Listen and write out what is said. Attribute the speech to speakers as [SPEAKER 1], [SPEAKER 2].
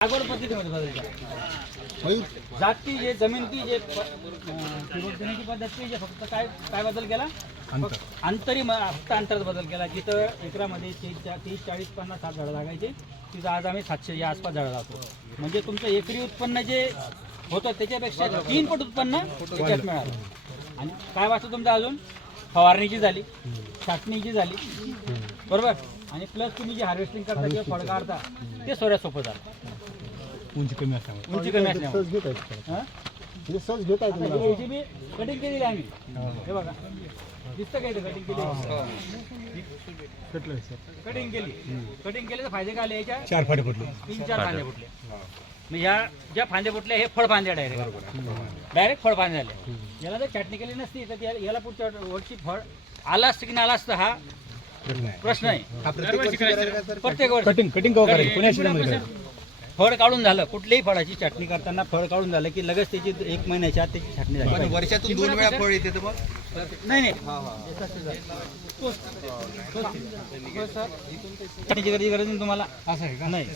[SPEAKER 1] लागवड पद्धतीमध्ये बदल केला जाती जे जमीनची जे प- अं, ठिबक देण्याची पद्धती जे फक्त काय काय बदल केला? अंतरी. फक्त अंतरात बदल केला. जिथं एकरामध्ये तीस चाळीस पन्नास सात झाडं लागायचे तिथं आज आम्ही सातशे या आसपास झाडं लावतो. म्हणजे तुमचं एकरी उत्पन्न जे होतं त्याच्यापेक्षा तीन पट उत्पन्न त्याच्यात मिळालं. आणि काय वाटतं तुमचं अजून? फवारणीची झाली. छाटणीची झाली. बरोबर? आणि प्लस तुम्ही जे हार्वेस्टिंग करता किंवा फळ काढता ते सोऱ्या सोपं झालं.
[SPEAKER 2] उंची कमी असल्यामुळे
[SPEAKER 1] उंची कमी असल्यामुळे
[SPEAKER 3] सहज घेता येतं
[SPEAKER 1] हा?
[SPEAKER 3] म्हणजे सहज घेता येतं
[SPEAKER 1] आता याची मी कटिंग केलेली आहे आम्ही. हे. बघा. दिसतं काय कटिंग केली
[SPEAKER 2] कटलं सर
[SPEAKER 1] कटिंग केली. कटिंग केले तर फायदे काय आले याच्या?
[SPEAKER 2] चार फाटे पडले
[SPEAKER 1] तीन चार फांदे फुटले मग ह्या ज्या फांदे फुटल्या हे फळ फांदे डायरेक्ट डायरेक्ट फळ फांदे झाले याला जर चटणी केली नसती तर त्या- याला पुढच्या वर्षी फळ आला असतं की नाही आला असतं हा प्रश्न आहे. प्रत्येक वर्षी
[SPEAKER 2] कटिंग कटिंग कवा करायची? पुण्या शेतामध्ये करायची.
[SPEAKER 1] फळ काढून झालं. कुठल्याही फळाची चटणी करताना फळ काढून झालं की लगेच त्याची एक महिन्याच्या आत त्याची छाटणी झाली. पाहिजे.
[SPEAKER 4] वर्षातून दोन वेळा फळ येते तर मग?
[SPEAKER 1] नाही नाही. गरज गरज नाही तुम्हाला?
[SPEAKER 2] असं आहे का?
[SPEAKER 1] नाही.